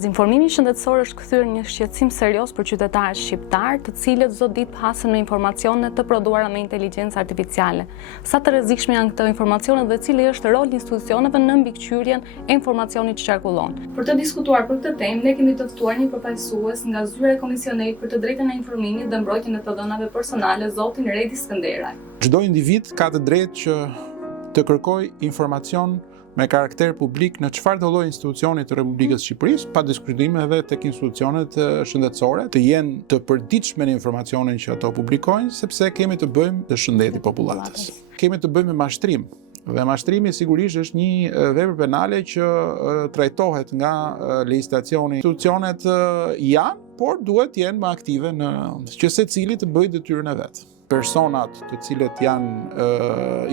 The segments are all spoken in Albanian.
Dezinformimi shëndetësor është kthyer një shqetësim serioz për qytetarët shqiptar, të cilët çdo ditë hasen me informacione të prodhuara me inteligjencë artificiale. Sa të rrezikshme janë këto informacione dhe cili është roli i institucioneve në mbikëqyrjen e informacionit që qarkullon. Për të diskutuar për këtë temë, ne kemi të ftuar një përfaqësues nga zyra e Komisionit për të drejtën e informimit dhe mbrojtjen e të dhënave personale, zotin Redi Skënderaj. Çdo individ ka të drejtë që të kërkojë informacion me karakter publik në çfarëdo lloj institucioni të Republikës së Shqipërisë, pa diskutim edhe tek institucionet shëndetësore, të jenë të përditshme në informacionin që ato publikojnë, sepse kemi të bëjmë të shëndeti popullatës. Kemi të bëjmë me mashtrim. Dhe mashtrimi sigurisht është një vepër penale që trajtohet nga legjislacioni. Institucionet janë, por duhet të jenë më aktive në që secili të bëjë detyrën e vet. Personat të cilët janë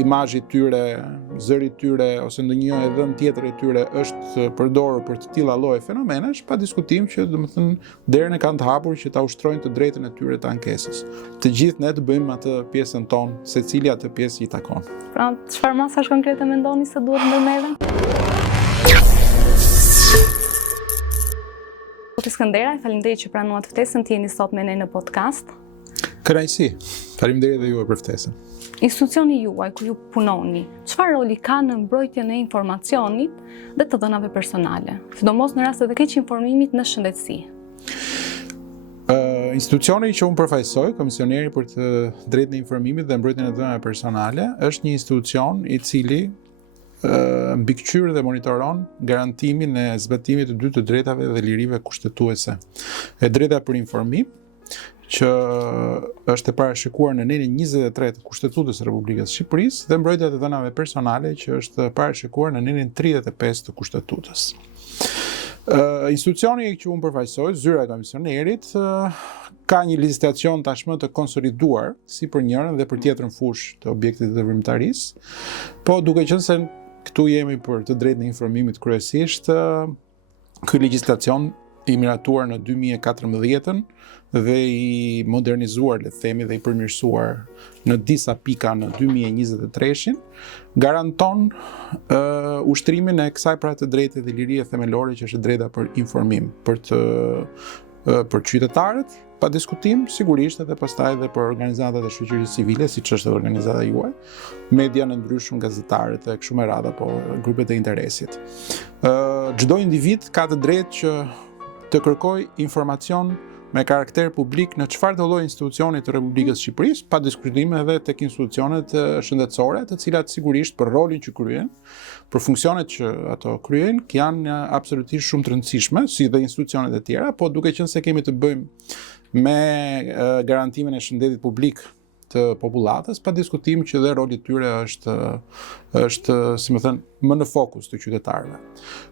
imazhi tyre, zëri tyre ose ndonjë e dhënë tjetër e tyre është përdorur për të tilla lloje fenomenesh, pa diskutim që domethënë derën e kanë të hapur që ta ushtrojnë të drejtën e tyre të ankesës. Të gjithë ne të bëjmë atë pjesën tonë, secili atë pjesë i takon. Pra, çfarë masash konkrete mendoni se duhet ndërmerren? Zoti Skënderaj, faleminderit që pranuat ftesën të jeni sot me ne në podcast. Kënaqësi. Faleminderit dhe juaj për ftesën. Institucioni juaj ku ju punoni, çfarë roli ka në mbrojtjen e informacionit dhe të dhënave personale, sidomos në rastet e keq informimit në shëndetësi? Institucioni që unë përfaqësoj, Komisioneri për të drejtën e informimit dhe mbrojtjen e dhënave personale, është një institucion i cili mbikëqyr dhe monitoron garantimin e zbatimit të dy të drejtave dhe lirive kushtetuese. E drejta për informim, që është e parashikuar në nenin 23 të Kushtetutës së Republikës së Shqipërisë dhe mbrojtja e dhënave personale që është parashikuar në nenin 35 të Kushtetutës. Institucioni që unë përfaqësoj, zyra e Komisionerit, ka një legjislacion tashmë të konsoliduar si për njërin dhe për tjetrën fushë të objektit të veprimtarisë, po duke qenë se këtu jemi për të drejtën e informimit kryesisht, ky legjislacion i miratuar në 2014 dhe i modernizuar, le të themi, dhe i përmirësuar në disa pika në 2023-shin, garanton ushtrimin e kësaj pra të drejtë dhe lirie themelore që është drejta për informim, për qytetarët, pa diskutim, sigurisht edhe pastaj edhe për organizatat e shoqërisë civile, siç është edhe organizata juaj, media në ndryshëm, gazetarët e kështu me radhë apo grupet e interesit. Çdo individ ka të drejtë që të kërkoj informacion me karakter publik në çfarëdo lloj institucioni të Republikës së Shqipërisë, pa diskutim edhe tek institucionet shëndetësore, të cilat sigurisht për rolin që kryejnë, për funksionet që ato kryejnë, janë absolutisht shumë të rëndësishme, si dhe institucionet e tjera, po duke qenë se kemi të bëjmë me garantimin e shëndetit publik të popullatës, pa diskutim që dhe roli i tyre është, si më thënë, më në fokus të qytetarëve.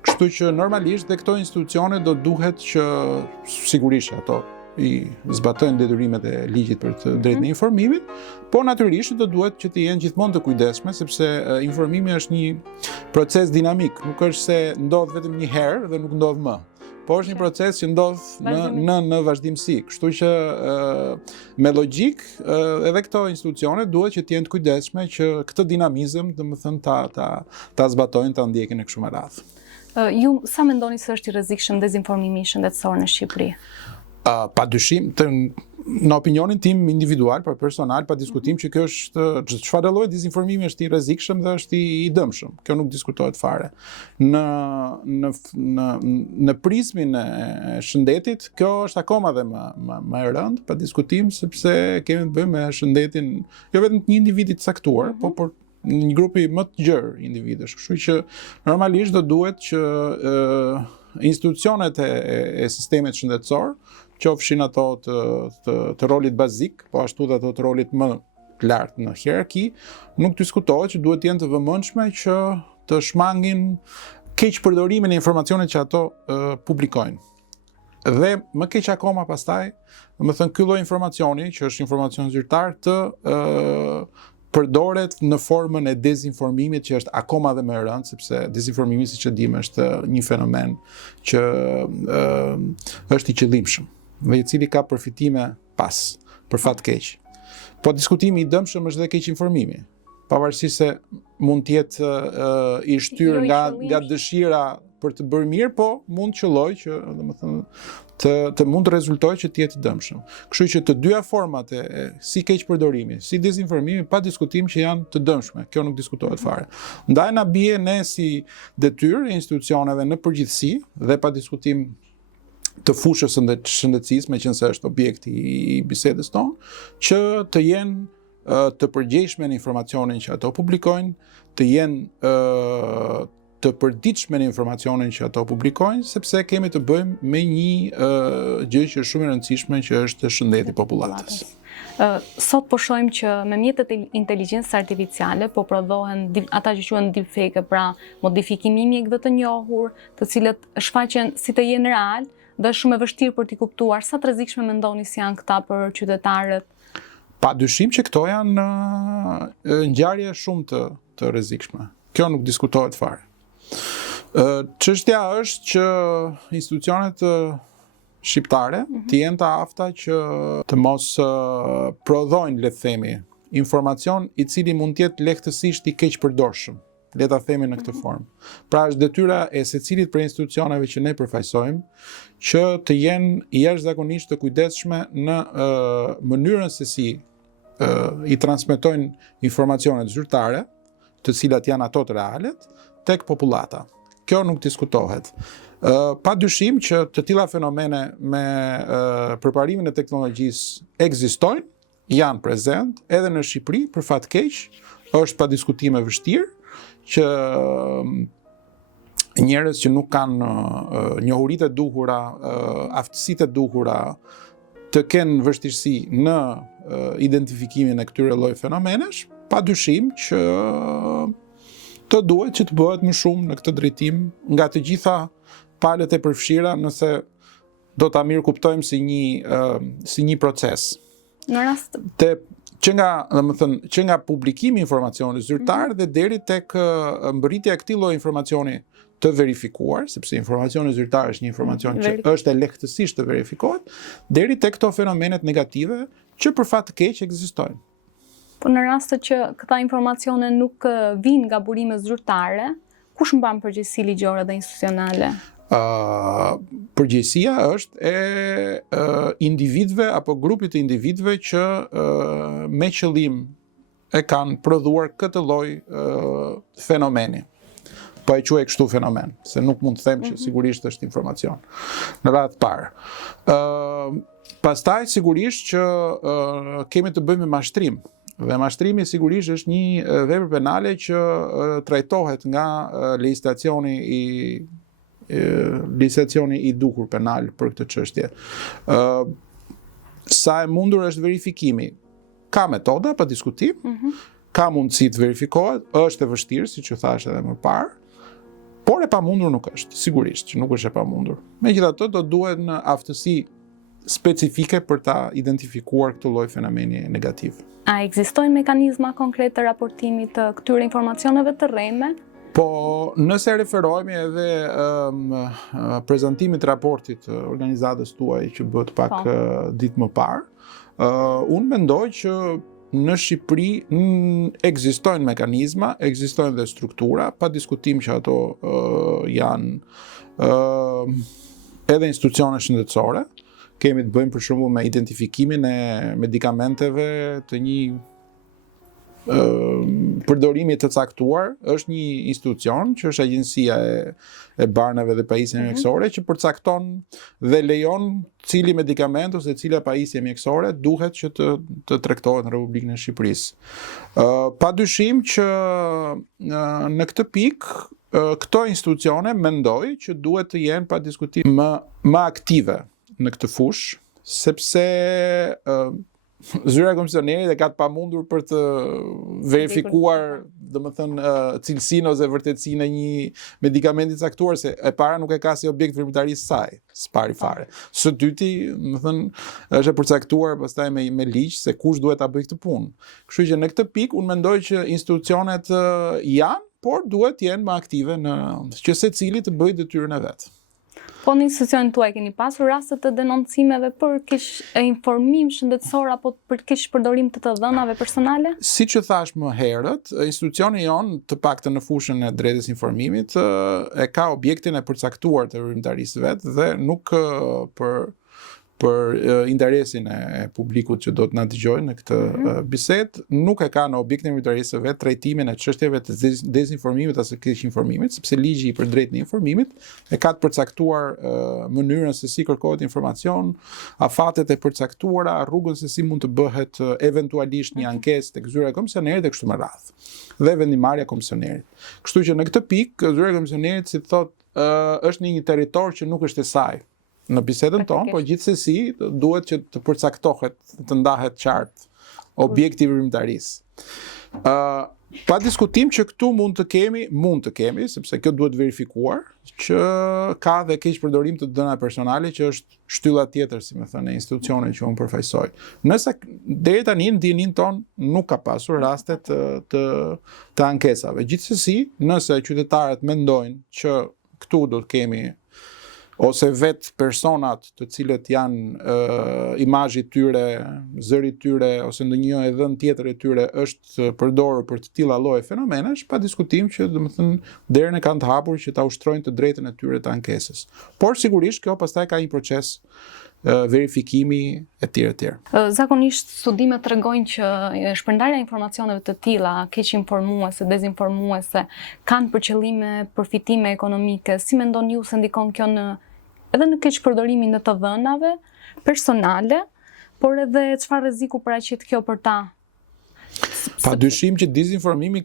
Kështu që normalisht dhe këto institucione do duhet që sigurisht ato i zbatojnë detyrimet e ligjit për të drejtën e informimit, po natyrisht do duhet që të jenë gjithmonë të kujdesshme, sepse informimi është një proces dinamik, nuk është se ndodh vetëm një herë dhe nuk ndodh më. Po është një proces që ndodh në vazhdimsi. Kështu që me logjik edhe këto institucione duhet që të jenë të kujdesshme që këtë dinamizëm, domethënë ta zbatojnë, ta ndjekin e kështu me radhë. Ju sa mendoni se është i rrezikshëm dezinformimi shëndetësor në Shqipëri? Padyshim, në opinionin tim individual, për personal, pa diskutim që kjo është, çfarëdo lloj dezinformimi është i rrezikshëm dhe është i dëmshëm. Kjo nuk diskutohet fare. Në prizmin e shëndetit, kjo është akoma dhe më e rëndë, pa diskutim, sepse kemi të bëjmë me shëndetin, jo vetëm të një individi të caktuar, po për një grupi më të gjerë individësh. Kështu që normalisht do duhet që institucionet e sistemit shëndetësor, qofshin ato të rolit bazik, po ashtu dhe ato të rolit më lartë në hierarki, nuk diskutohet që duhet jenë të vëmendshme që të shmangin keq përdorimin e informacionit që ato publikojnë. Dhe më keq akoma pastaj, domethënë ky lloj informacioni, që është informacion zyrtar, të përdoret në formën e dezinformimit që është akoma dhe më e rëndë, sepse dezinformimi, siç e dimë, është një fenomen që është i qëllimshëm dhe i cili ka përfitime pas, për fat keq. Po diskutimi i dëmshëm është dhe keq informimi. pavarësisht se mund të jetë i shtyr nga dëshira për të bërë mirë, po mund të qëlloj që, domethënë, të mund të rezultojë që të jetë i dëmshëm. Kështu që të dyja format si keqpërdorimi, si dezinformimi, pa diskutim që janë të dëmshme. Kjo nuk diskutohet fare. Ndaj na bie ne si detyrë e institucioneve në përgjithësi dhe pa diskutim të fushës së shëndetësisë, meqense është objekti i bisedës tonë, që të jenë të përgjegjshme në informacionin që ato publikojnë, të jenë të përditshme në informacionin që ato publikojnë, sepse kemi të bëjmë me një gjë që është shumë e rëndësishme, që është shëndeti i popullatës. Sot po shohim që me mjetet e inteligjencës artificiale po prodhohen ata që quhen deepfake, pra modifikimi i mjekëve të njohur, të cilët shfaqen si të jenë real, dhe është shumë e vështirë për t'i kuptuar. Sa të rrezikshme mendoni si janë këta për qytetarët? Padyshim që këto janë ngjarje shumë të rrezikshme. Kjo nuk diskutohet fare. Çështja është që institucionet shqiptare të jenë të afta që të mos prodhojnë, le të themi, informacion i cili mund të jetë lehtësisht i keqpërdorshëm. Le ta themi në këtë formë. Pra është detyra e secilit prej institucioneve që ne përfaqësojmë që të jenë jashtëzakonisht të kujdesshme në mënyrën se si i transmetojnë informacionet zyrtare, të cilat janë ato të realet, tek popullata. Kjo nuk diskutohet. Pa dyshim që të tilla fenomene me përparimin e teknologjisë ekzistojnë, janë prezent edhe në Shqipëri, për fat keq, është pa diskutime vështirë që njerëz që nuk kanë njohuritë e duhura, aftësitë e duhura, të kenë vështirësi në identifikimin e këtyre lloj fenomenesh, pa dyshim që të duhet që të bëhet më shumë në këtë drejtim nga të gjitha palët e përfshira, nëse do ta mirë kuptojmë si një proces. Në rast që nga publikimi i informacionit zyrtar dhe deri tek mbërritja e këtij lloji informacioni të verifikuar, sepse informacioni zyrtar është një informacion që është e lehtësisht të verifikohet, deri tek këto fenomenet negative që për fat të keq ekzistojnë. Po në rastet që këta informacione nuk vinë nga burime zyrtare, kush mban përgjegjësi ligjore dhe institucionale? Përgjegjësia është e individëve apo grupit të individëve që me qëllim e kanë prodhuar këtë lloj fenomeni. Po e quaj kështu fenomen, se nuk mund të them që sigurisht është informacion. Në radhë parë. Pastaj sigurisht që kemi të bëjmë me mashtrim. Dhe mashtrimi sigurisht është një vepër penale që trajtohet nga legjislacioni i duhur penal për këtë çështje. Sa e mundur është verifikimi? Ka metoda pa diskutim, ka mundësi të verifikohet, është e vështirë, siç u thash edhe më parë, por e pamundur nuk është, sigurisht që nuk është e pamundur. Megjithatë, do duhet në aftësi specifike për ta identifikuar këtë lloj fenomeni negativ. A ekzistojnë mekanizma konkrete të raportimit të këtyre informacioneve të rreme? Po, nëse referohemi edhe prezantimit raportit organizatës tuaj që bëhet pak ditë më parë, unë mendoj që në Shqipëri ekzistojnë mekanizma, ekzistojnë dhe struktura, pa diskutim që ato janë edhe institucione shëndetësore. Kemi të bëjmë për shembull me identifikimin e medikamenteve të një përdorimi të caktuar. Është një institucion që është Agjencia e Barnave dhe Pajisjeve Mjekësore që përcakton dhe lejon cili medikament ose cila pajisje mjekësore duhet që të tregtohet në Republikën e Shqipërisë. Padyshim që në këtë pikë këto institucione mendoj që duhet të jenë pa diskutim më aktive në këtë fushë, sepse zyra e komisionerit e ka të pamundur për të verifikuar, domethënë, cilësinë ose vërtetësinë e një medikamenti caktuar, se e para nuk e ka si objekt veprimtarisë saj, s'pari fare. Së dyti, domethënë, është e përcaktuar pastaj me ligj se kush duhet ta bëjë këtë punë. Kështu që në këtë pikë unë mendoj që institucionet janë, por duhet të jenë më aktive që secili të bëjë detyrën e vet. Po në institucionin tuaj keni pasur raste të denoncimeve për keq informim shëndetësor apo për keq përdorim të dhënave personale? Siç e thash më herët, institucioni jon, të paktën në fushën e drejtës informimit, e ka objektin e përcaktuar të veprimtarisë vet dhe nuk për interesin e publikut që do të na dëgjojë në këtë bisedë, nuk e ka në objektin e veprimtarisë vet trajtimin e çështjeve të dezinformimit ose keq informimit, sepse ligji për drejtën e informimit e ka të përcaktuar mënyrën se si kërkohet informacion, afatet e përcaktuara, rrugën se si mund të bëhet eventualisht një ankesë tek zyra e komisionerit e kështu me radhë. Dhe vendimarrja e komisionerit. Kështu që në këtë pikë zyra e komisionerit, si thotë, është një territor që nuk është i saj. Në bisedën tonë, por gjithsesi duhet që të përcaktohet, të ndahet qartë objekti i veprimtarisë. Pa diskutim që këtu mund të kemi, sepse kjo duhet verifikuar, që ka dhe keq përdorim të dhënave personale, që është shtylla tjetër, si më thënë, e institucionit që unë përfaqësoj. Nëse deri tani në dijenin ton nuk ka pasur raste të ankesave. Gjithsesi, nëse qytetarët mendojnë që këtu do të kemi ose vetë personat të cilët janë imazhi tyre, zëri tyre, ose ndonjë e dhënë tjetër e tyre është përdorur për të tilla lloje fenomenesh, pa diskutim që domethënë derën e kanë të hapur që ta ushtrojnë të drejtën e tyre të ankesës. Por sigurisht kjo pastaj ka një proces verifikimi e tjerë. Zakonisht studimet tregojnë që shpërndarja e informacioneve të tilla, keq informuese, dezinformuese, kanë për qëllime përfitime ekonomike. Si mendon ju se ndikon kjo edhe në keq përdorimin e të dhënave personale, por edhe çfarë rreziku paraqet kjo për ta? Padyshim që dezinformimi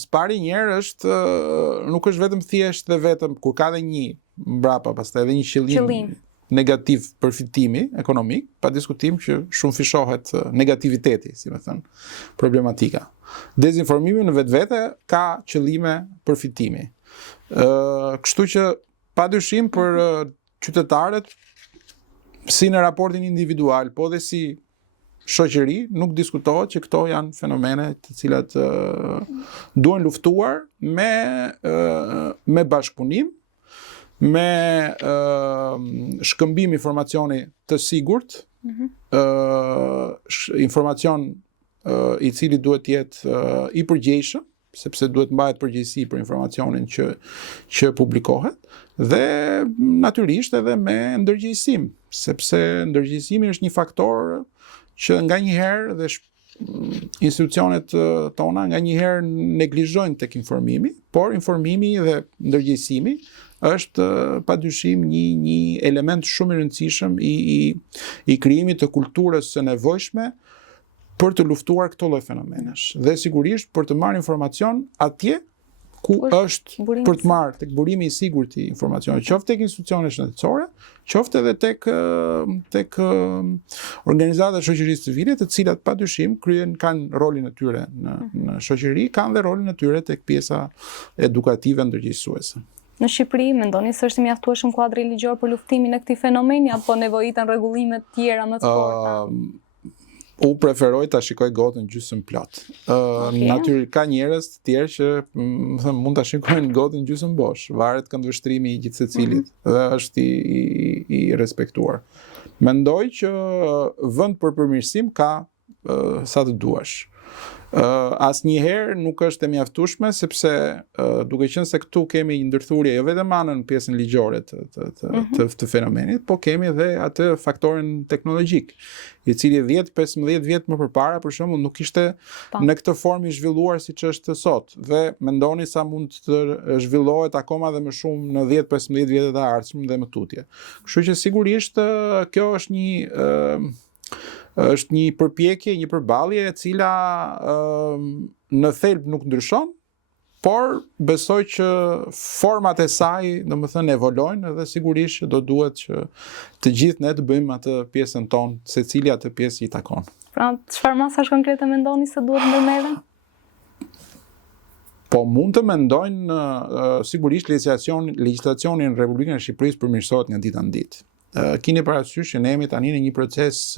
spari një herë është nuk është vetëm thjesht dhe vetëm kur ka dhe një mbrapa, pastaj edhe një qëllim negativ përfitimi ekonomik, pa diskutim që shumë fishohet negativiteti, si më thënë, problematika. Dezinformimi në vetvete ka qëllime përfitimi. Kështu që padyshim për qytetarët, si në raportin individual, po dhe si shoqëri, nuk diskutohet që këto janë fenomene të cilat duhen luftuar me bashkëpunim, me shkëmbim informacioni të sigurt, informacion i cili duhet jetë i përgjegjshëm, sepse duhet mbahet përgjegjësi për informacionin që publikohet, dhe natyrisht edhe me ndërgjegjësim, sepse ndërgjegjësimi është një faktor që nganjëherë dhe institucionet tona nganjëherë neglizhojnë tek informimi, por informimi dhe ndërgjegjësimi është padyshim një element shumë i rëndësishëm i krijimit të kulturës së nevojshme për të luftuar këto lloj fenomenesh. Dhe sigurisht për të marrë informacion atje ku është për të marrë tek burimi i sigurt i informacionit, qoftë tek institucionet shëndetësore, qoftë edhe tek organizata e shoqërisë civile, të cilat padyshim kanë rolin e tyre në shoqëri, kanë dhe rolin e tyre tek pjesa edukative ndërgjegjësuese. Në Shqipëri, mendoni se është i mjaftueshëm kuadri ligjor për luftimin e këtij fenomeni apo nevojiten rregullime të tjera më të forta? Unë preferoj ta shikoj gotën gjysmë plot. Natyrisht ka njerëz të tjerë që mund ta shikojnë gotën gjysmë bosh, varet këndvështrimi i gjithsecilit dhe është i respektuar. Mendoj që vend për përmirësim ka sa të duash. Asnjëherë nuk është e mjaftueshme sepse duke qenë se këtu kemi një ndërthurje jo vetëm anën pjesën ligjore të fenomenit, po kemi edhe atë faktorin teknologjik, i cili 10-15 vjet më përpara për shembull nuk ishte në këtë formë i zhvilluar siç është sot, dhe mendoni sa mund të zhvillohet akoma dhe më shumë në 10-15 vjetet e ardhshëm dhe më tutje. Kështu që sigurisht kjo është një përpjekje, një përballje e cila në thelb nuk ndryshon, por besoj që format e saj, domethënë, evolojnë dhe sigurisht do duhet që të gjithë ne të bëjmë atë pjesën tonë, secili atë pjesë i takon. Pra, çfarë masash konkrete mendoni se duhet ndërmerren? Po mund të mendojnë sigurisht legjislacioni në Republikën e Shqipërisë përmirësohet nga dita në ditë. Keni parasysh që ne jemi tani në një proces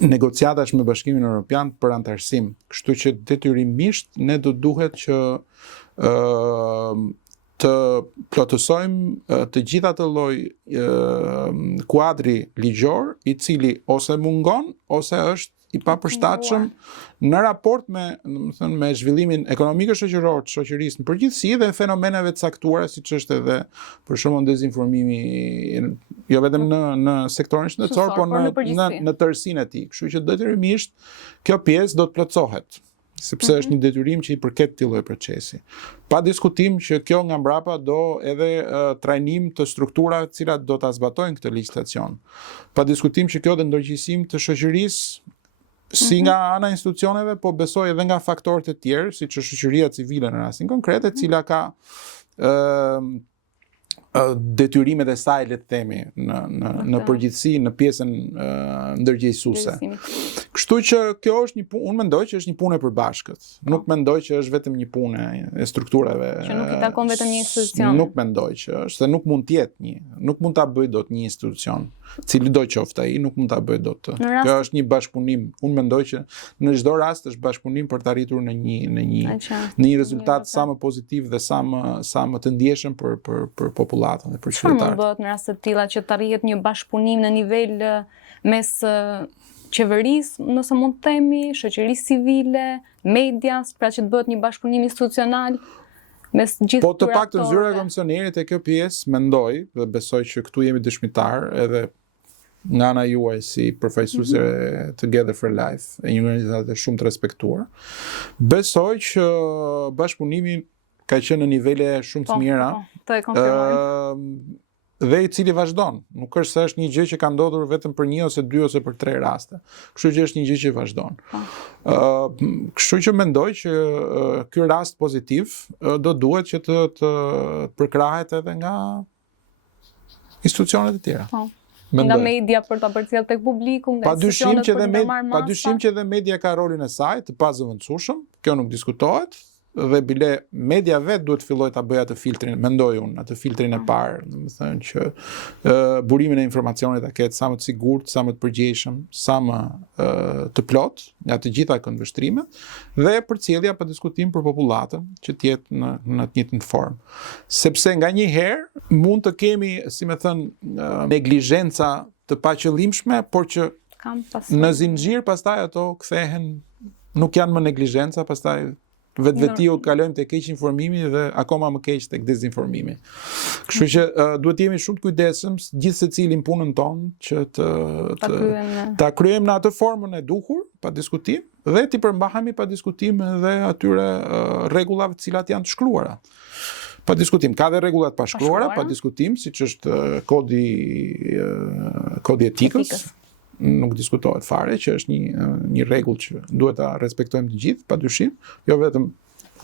negociatash me Bashkimin Evropian për antarësim, kështu që detyrimisht ne do duhet që të plotësojmë të gjitha të lloj kuadri ligjor i cili ose mungon ose është i papërshtatshëm në raport me, domethënë, me zhvillimin ekonomik e shoqëror të shoqërisë në përgjithësi dhe fenomeneve të caktuara siç është edhe për shembull dezinformimi jo vetëm në sektorin shëndetësor, por në tërësinë e tij. Kështu që detyrimisht kjo pjesë do të plotësohet, sepse është një detyrim që i përket këtij lloji procesi. Pa diskutim që kjo nga mbrapa do edhe trajnim të strukturave të cilat do ta zbatojnë këtë legjislacion. Pa diskutim që kjo do ndërgjegjësim të shoqërisë si nga ana e institucioneve, po besoj edhe nga faktorët e tjerë, siç është shoqëria civile në rastin konkret, e cila ka detyrimet e saj, le të themi, në përgjithësi në pjesën ndërgjegjësuese. Kështu që kjo është një punë, unë mendoj që është një punë e përbashkët. Nuk mendoj që është vetëm një punë e strukturave. Që nuk i takon vetëm një institucion. Nuk mendoj që është, se nuk mund të jetë nuk mund ta bëjë dot një institucion, cili do qoftë ai, nuk mund ta bëjë dot. Kjo është një bashkëpunim. Unë mendoj që në çdo rast është bashkëpunim për të arritur në një rezultat sa më pozitiv dhe sa më të ndjeshëm për populatën dhe për qytetarët. Çfarë bëhet në raste të tilla që të arrihet një bashkëpunim në nivel mes qeverisë, nëse mund të themi, shoqërisë civile, medias, pra që të bëhet një bashkëpunim institucional mes gjithë Po të paktën zyra e komisionerit e kjo pjesë mendoj dhe besoj që këtu jemi dëshmitar edhe nga ana juaj si përfaqësuese Together for Life, e një organizatë shumë të respektuar. Besoj që bashkëpunimi ka qenë në nivele shumë të mira. Të e konfirmoj. Dhe i cili vazhdon. Nuk është se është një gjë që ka ndodhur vetëm për 1 ose 2 ose për 3 raste. Kështu që është një gjë që vazhdon. Kështu që mendoj që ky rast pozitiv do duhet që të përkrahet edhe nga institucionet e tjera. Nga media për ta përcjellë tek publiku, nga institucionet për të marrë masa. Padyshim që edhe media ka rolin e saj të pazëvendësueshëm, kjo nuk diskutohet. Dhe bile media vetë duhet filloj ta bëjë atë filtrin, mendoj unë, atë filtrin e parë, domethënë që burimin e informacionit ta ketë sa më të sigurt, sa më të përgjegjshëm, sa më të plot nga të gjitha këndvështrimet dhe përcjellja pa diskutim për popullatën që të jetë në të njëjtën formë. Sepse nganjëherë mund të kemi, si më thënë, neglizhenca të paqëllimshme, por që në zinxhir pastaj ato kthehen, nuk janë më neglizhenca, pastaj vetveti kalojmë te keq informimi dhe akoma më keq tek dezinformimi. Kështu që duhet jemi shumë të kujdesshëm gjithë secilin punën tonë që ta kryejmë në atë formën e duhur, pa diskutim, dhe t'i përmbahemi pa diskutim edhe atyre rregullave të cilat janë të shkruara. Pa diskutim, ka dhe rregullat pa shkruara, pa diskutim, siç është kodi etikës. Nuk diskutohet fare, që është një rregull që duhet ta respektojmë të gjithë, padyshim, jo vetëm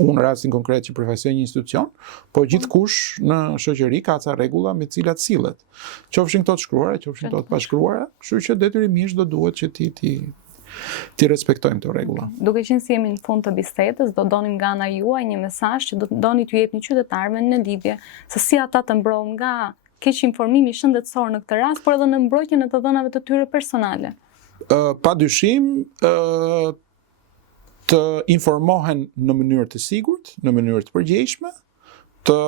unë në rastin konkret që përfaqësoj një institucion, po gjithkush në shoqëri ka ca rregulla me të cilat sillet. Qofshin këto të shkruara, qofshin këto të pashkruara, kështu që detyrimisht do duhet që ti respektojmë këto rregulla. Duke qenë si jemi në fund të bisedës, do donim nga ana juaj një mesazh që do doni t'ju jepni qytetarëve në lidhje se si ata të mbrohen nga keq informimi shëndetësor në këtë rast, por edhe në mbrojtjen e të dhënave të tyre personale. Padyshim të informohen në mënyrë të sigurt, në mënyrë të përgjegjshme, të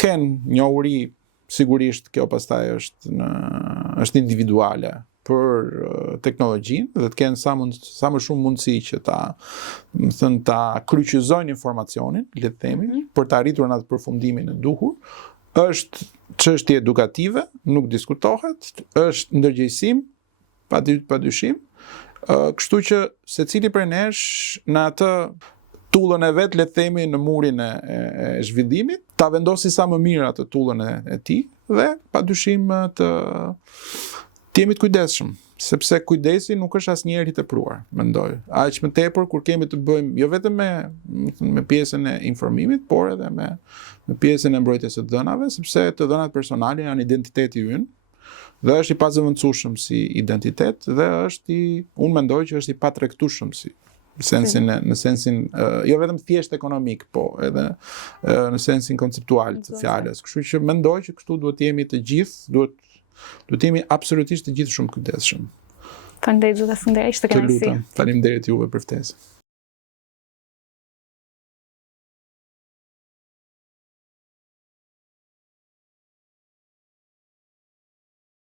kenë njohuri, sigurisht kjo pastaj është individuale për teknologjinë dhe të kenë sa më shumë mundësi që ta kryqëzojnë informacionin, le të themi, për të arritur në atë përfundimin e duhur. Është çështje edukative, nuk diskutohet, është ndërgjegjësim, padyshim, kështu që secili prej nesh në atë tullën e vet, le të themi, në murin e zhvillimit, ta vendosi sa më mirë atë tullën e tij dhe padyshim të jemi të kujdesshëm, sepse kujdesi nuk është asnjëherë i tepruar, mendoj. Aq më tepër kur kemi të bëjmë jo vetëm me pjesën e informimit, por edhe me pjesën e mbrojtjes së dhënave, sepse të dhënat personale janë identiteti ynë dhe është i pazëvendësueshëm si identitet dhe unë mendoj që është i patregtueshëm si në sensin jo vetëm thjesht ekonomik, po edhe në sensin konceptual të fjalës. Kështu që mendoj që këtu duhet jemi të gjithë, duhet jemi absolutisht të gjithë shumë kujdesshëm. Faleminderit zotësundej, ishte kënaqësi. Faleminderit juve për ftesën.